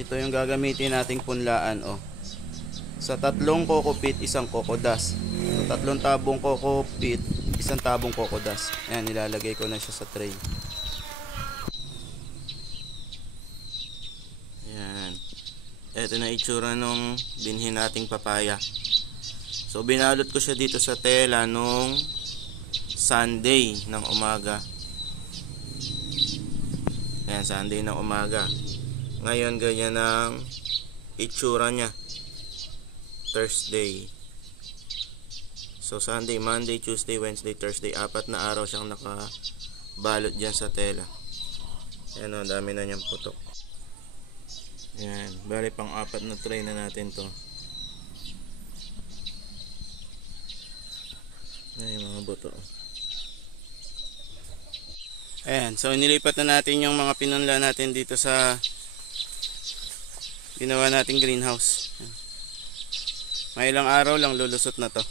Ito yung gagamitin nating punlaan, oh. Sa tatlong coco peat, isang coco dust. Sa tatlong tabong coco peat, isang tabong coco dust. Ayan, nilalagay ko na siya sa tray. Ayan. Ito na itsura nung binhin nating papaya. So binalot ko siya dito sa tela nung Sunday ng umaga. Ayan, Sunday ng umaga. Ngayon ganyan ang itsura niya. Thursday. So Sunday, Monday, Tuesday, Wednesday, Thursday. 4 na araw siyang nakabalot dyan sa tela. Ayan o, dami na niyang putok. Ayan, bali pang 4 na tray na natin to. Ayan yung mga buto. Ayan, so nilipat na natin yung mga pinunla natin dito sa ginawa nating greenhouse. May ilang araw lang lulusot na to.